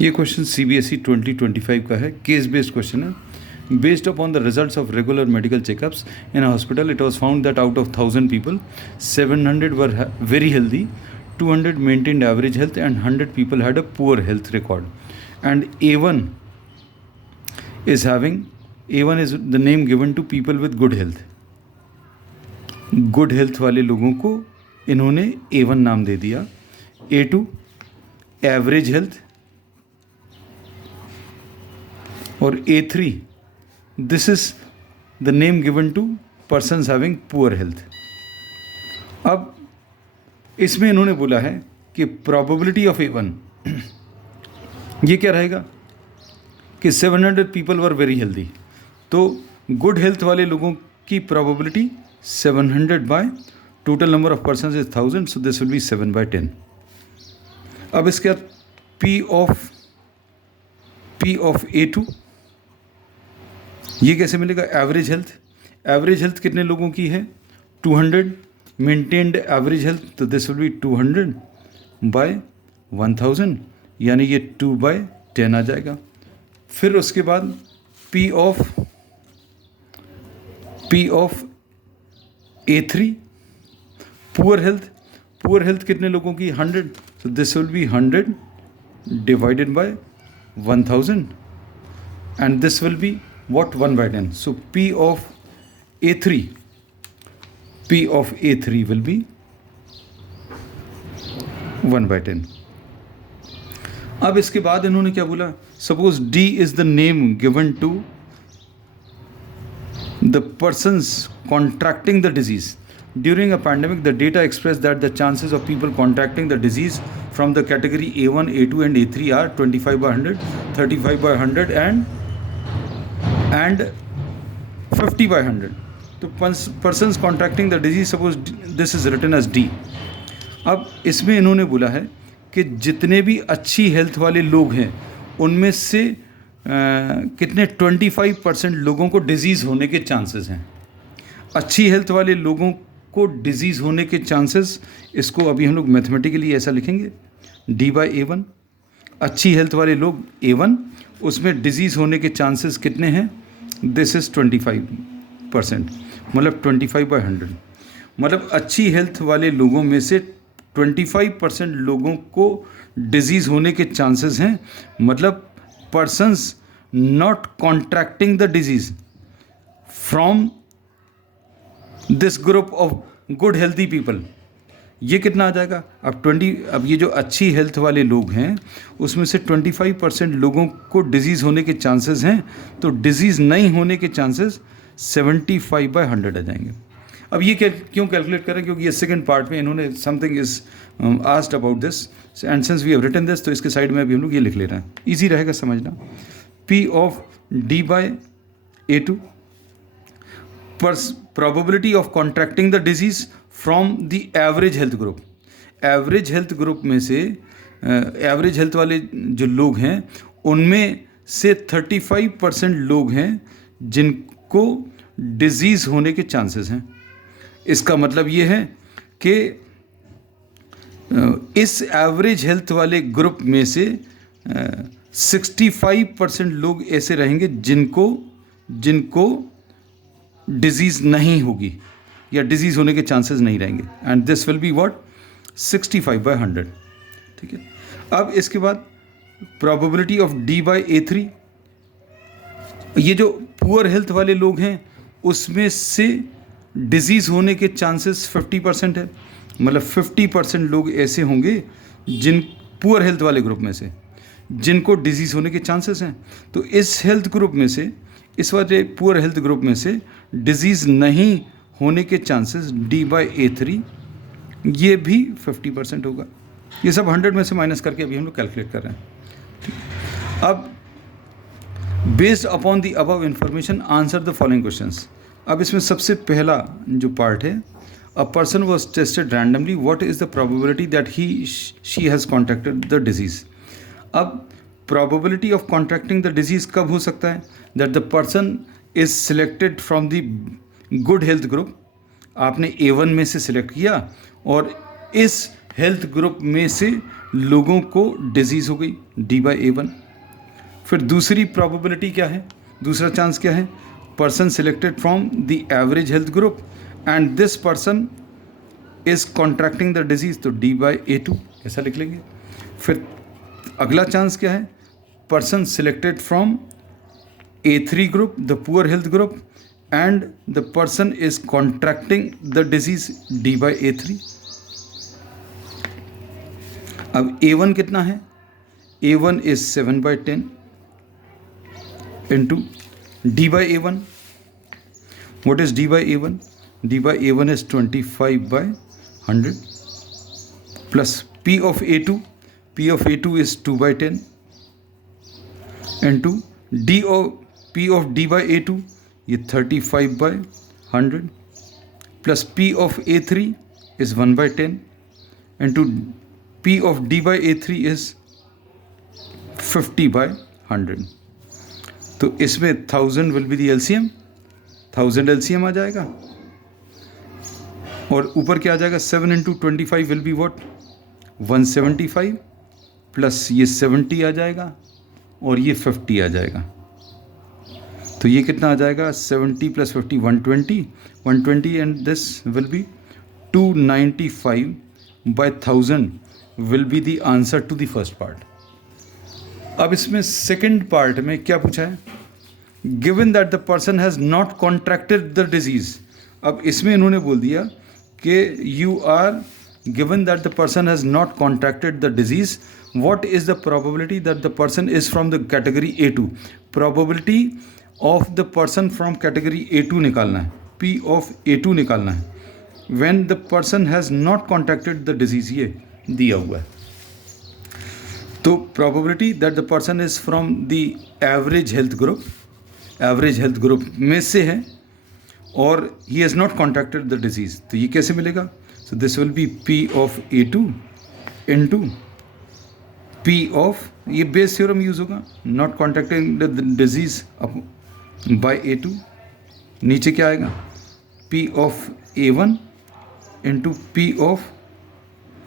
ये question CBSE 2025 का है, केस बेस्ड क्वेश्चन है. Based upon the results of regular medical checkups in a hospital, it was found that out of 1000 people, 700 were very healthy, 200 maintained average health, and 100 people had a poor health record. And A1 is the name given to people with good health. Good health वाले लोगों को इन्होंने A1 नाम दे दिया. A2 average health और A3 this is the name given to persons having poor health. अब इसमें इन्होंने बोला है कि probability of A1 ये क्या रहेगा कि 700 people were very healthy, तो good health वाले लोगों की probability 700 by total number of persons is 1000, so this will be 7 by 10. अब इसके बाद P of A2 ये कैसे मिलेगा? एवरेज हेल्थ कितने लोगों की है? 200. मेंटेन्ड एवरेज हेल्थ, तो दिस विल बी 200 बाय 1000, यानी ये 2 by 10 आ जाएगा. फिर उसके बाद P of A3 poor health कितने लोगों की? 100, so this will be 100 divided by 1000 and this will be what? 1 by 10. So P of A3 will be 1 by 10. अब इसके बाद इन्होंने क्या बोला? Suppose D is the name given to the persons contracting the disease. During a pandemic, the data express that the chances of people contracting the disease from the category A1, A2 and A3 are 25 by 100, 35 by 100 and 50 by 100. तो persons contracting the disease, suppose this is written as D. अब इसमें इन्होंने बोला है कि जितने भी अच्छी हेल्थ वाले लोग हैं उनमें से कितने 25% लोगों को डिजीज़ होने के चांसेस हैं. अच्छी हेल्थ वाले लोगों को डिजीज़ होने के चांसेस, इसको अभी हम लोग मैथमेटिकली ऐसा लिखेंगे D by A1. अच्छी हेल्थ वाले लोग A1, उसमें डिजीज़ होने के चांसेस कितने हैं? दिस इज़ 25%, मतलब 25 by 100. मतलब अच्छी हेल्थ वाले लोगों में से 25% लोगों को डिजीज़ होने के चांसेस हैं. मतलब persons not contracting the disease from this group of good healthy people, ये कितना आ जाएगा? अब ये जो अच्छी हेल्थ वाले लोग हैं उसमें से 25% लोगों को डिजीज़ होने के चांसेस हैं, तो डिजीज़ नहीं होने के चांसेस 75 by 100 आ जाएंगे. अब ये क्यों कैलकुलेट करें? क्योंकि ये सेकंड पार्ट में इन्होंने something is asked about this and since we have written this, तो इसके साइड में अभी हम लोग ये लिख ले रहे हैं, ईजी रहेगा समझना. P of D by A2 probability of contracting the disease from the average health group. Average health group में से एवरेज हेल्थ वाले जो लोग हैं उनमें से 35% लोग हैं जिनको डिजीज़ होने के चांसेस हैं. इसका मतलब ये है कि इस एवरेज हेल्थ वाले ग्रुप में से 65% लोग ऐसे रहेंगे जिनको डिजीज़ नहीं होगी या डिजीज़ होने के चांसेस नहीं रहेंगे. And this will be what? 65 by 100. ठीक है. अब इसके बाद probability of D by A3, ये जो पुअर हेल्थ वाले लोग हैं उसमें से डिजीज़ होने के चांसेस 50% है. मतलब 50% लोग ऐसे होंगे जिन पुअर हेल्थ वाले ग्रुप में से जिनको डिजीज़ होने के चांसेस हैं. तो इस हेल्थ ग्रुप में से, इस वाले पुअर हेल्थ ग्रुप में से डिजीज़ नहीं होने के चांसेस D by A3 ये भी 50% होगा. ये सब 100 में से माइनस करके अभी हम लोग कैलकुलेट कर रहे हैं. अब based upon the above information answer the following questions. अब इसमें सबसे पहला जो पार्ट है, a person was tested randomly, what is the probability that she has contracted the disease. अब probability of contracting the disease कब हो सकता है? That the person is selected from the good health group. आपने A1 में से select किया और इस हेल्थ ग्रुप में से लोगों को डिजीज़ हो गई D/A1। फिर दूसरी प्रोबेबिलिटी क्या है, दूसरा चांस क्या है, person selected from the average health group and this person is contracting the disease, तो D/A2 ऐसा लिख लेंगे। फिर अगला चांस क्या है, person selected from A3 group, the poor health group, and the person is contracting the disease, D/A3। अब A1 कितना है, A1 is 7/10 into D/A1। What is D/A1? D/A1 is 25/100 plus P of A2, P of A2 is 2/10 into P of D/A2 ये 35/100 plus P of A3 is 1/10 into P of D/A3 is 50/100। तो इसमें 1000 will be the LCM, 1000 LCM आ जाएगा और ऊपर क्या आ जाएगा, 7 into 25 will be what, 175 plus ये 70 आ जाएगा और ये 50 आ जाएगा। तो ये कितना आ जाएगा, 70 plus 50 120 and this will be 295/1000 will be the answer to the first part. अब इसमें सेकंड पार्ट में क्या पूछा है, given that the person has not contracted the disease. अब इसमें इन्होंने बोल दिया कि you are given that the person has not contracted the disease, what is the probability that the person is from the category A2? Probability of the person from category A2 निकालना है, P of A2 निकालना है when the person has not contracted the disease, ये दिया हुआ है। तो probability that the person is from the average health group में से है और he has not contracted the disease, तो ये कैसे मिलेगा, so this will be P of A2 into P of, ये बेस थ्योरम यूज होगा, not contracting the disease bye A2, नीचे क्या आएगा, P of A1 into P of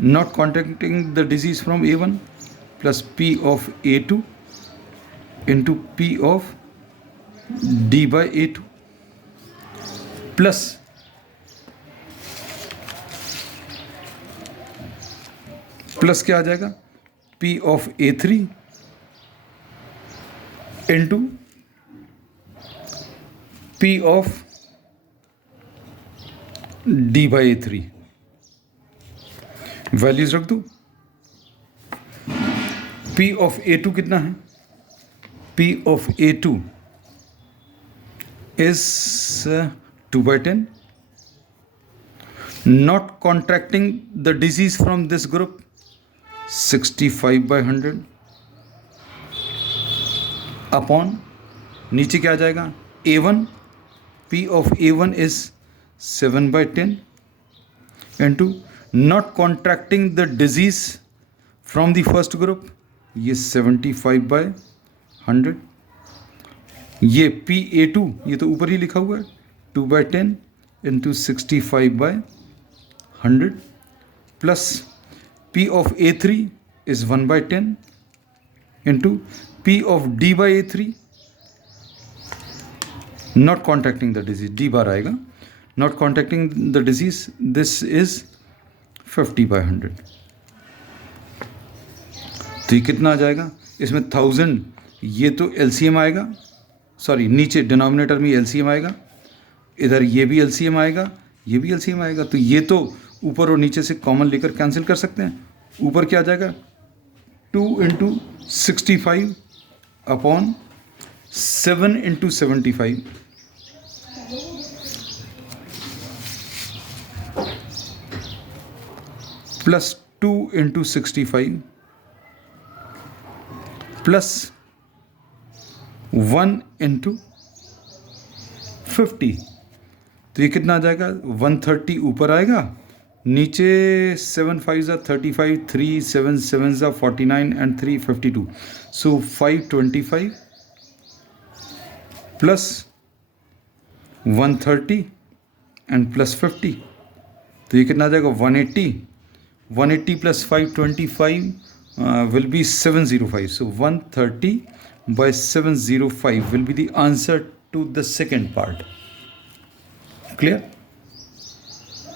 not contracting the disease from A1 plus P of A2 into P of D/A2 plus क्या आ जाएगा, P of A3 into P of D/A3। Values रख दो, P of A2 कितना है, P of A2 is 2/10, not contracting the disease from this group 65/100 upon नीचे क्या आ जाएगा, A1, P of A1 is 7/10 into not contracting the disease from the first group, ये 75/100, ये PA2 ये तो ऊपर ही लिखा हुआ है 2/10 into 65/100 plus P of A3 is 1/10 into P of D/A3 not contracting the disease, D बार आएगा, not contracting the disease, this is 50/100। तो ये कितना आ जाएगा, इसमें 1000 ये तो LCM आएगा, सॉरी नीचे डिनोमिनेटर में LCM आएगा, इधर ये भी LCM आएगा, ये भी LCM आएगा, तो ये तो ऊपर और नीचे से कॉमन लेकर कैंसिल कर सकते हैं। ऊपर क्या आ जाएगा, 2 into 65 upon 7 into 75 plus 2 into 65 plus 1 into 50, तो ये कितना आ जाएगा, 130 ऊपर आएगा, नीचे 7 5 35, 3 7 7 49 and 3 52, so 525 plus 130 and plus 50, तो ये कितना आ जाएगा, 180 180 plus 525 will be 705. So 130 by 705 will be the answer to the second part. Clear?